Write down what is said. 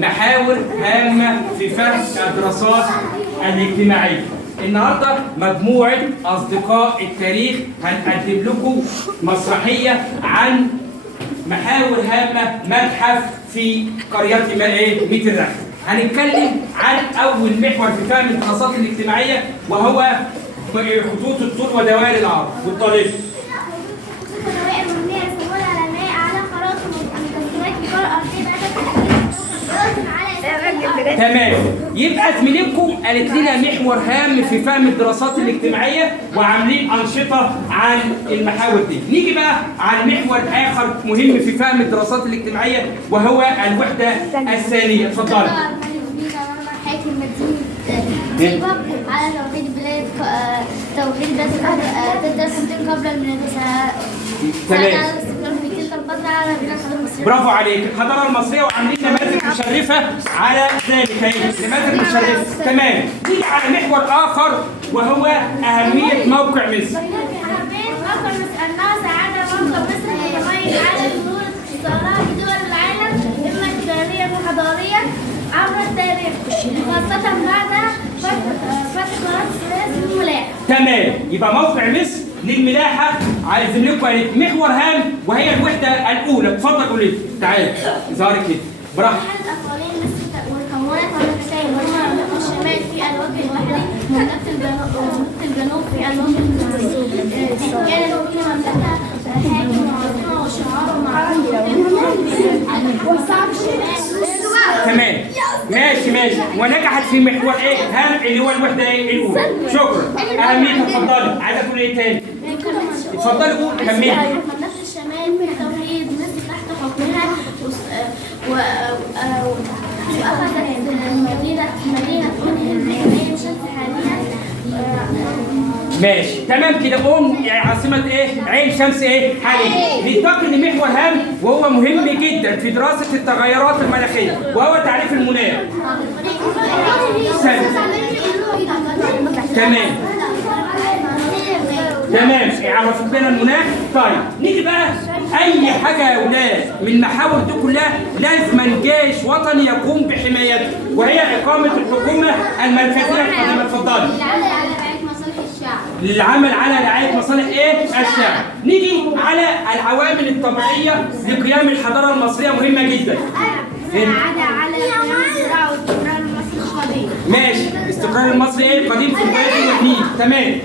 محاور هامة في فهم الدراسات الاجتماعية. النهارده مجموعة أصدقاء التاريخ هنقدم لكم مسرحية عن محاور هامة متحف في قرية ميت الرخم. هنتكلم عن أول محور في فهم الدراسات الاجتماعية وهو خطوط الطول ودوائر العرض والطريق. تمام. يبقى زميلتكم قالت لنا محور هام في فهم الدراسات الاجتماعيه وعاملين انشطه عن المحاور دي. نيجي بقى عن محور اخر مهم في فهم الدراسات الاجتماعيه وهو الوحده الثانيه. اتفضلي. على توحيد البلاد تدرس قبل المنافسة. تمام. برافو عليك. الحضاره المصريه وعاملين نماذج مشرفه على ذلك. نماذج مشرفه. تمام. نيجي على محور اخر وهو اهميه موقع مصر. أهمية موقع مصر أنها ساعد موقع مصر يتميز على ظهور اتصالات دول العالم إما تجاريا وحضاريا عبر التاريخ خاصة بعد فتح قناة السويس للملاحة. تمام. يبقى موقع مصر للملاحه عايزين لكم محور هام وهي الوحده الاولى. اتفضل قول لي. تعالى ظهرك كده براحتك. أحد أقاليم مصر مكونة من نقطتين وهما الشمال في الوجه البحري ونقطة الجنوب في الوجه الجنوبي. كانت كل مملكة حاكم وعاصمة وشعار تمام. ماشي. ونجحت في محور هام اللي هو الوحده الاولى. شكرا. اهميتها. اتفضلي. عايزه تقول ايه تاني؟ اتفضلي قول. كملي. مملكة الشمال في توحيد مصر تحت حكمها وأخذت مدينة عين شمس حاليا. ماشي. تمام كده. عاصمة عين شمس حاليا. ننتقل لمحور هام وهو مهم جدا في دراسة التغيرات المناخية وهو تعريف المناخ. تمام. عرفت لنا المناخ. طيب نيجي بقى اي حاجه يا اولاد من المحاور دي كلها لازم جيش وطني يقوم بحمايتها وهي اقامه الحكومه المركزيه القادمه. اتفضلي. للعمل على رعايه مصالح الشعب. نيجي على العوامل الطبيعيه لقيام الحضاره المصريه مهمه جدا. على الزراعه والاستقرار المصري القديم. ماشي. استقرار المصري القديم في البلاد والنيل. تمام.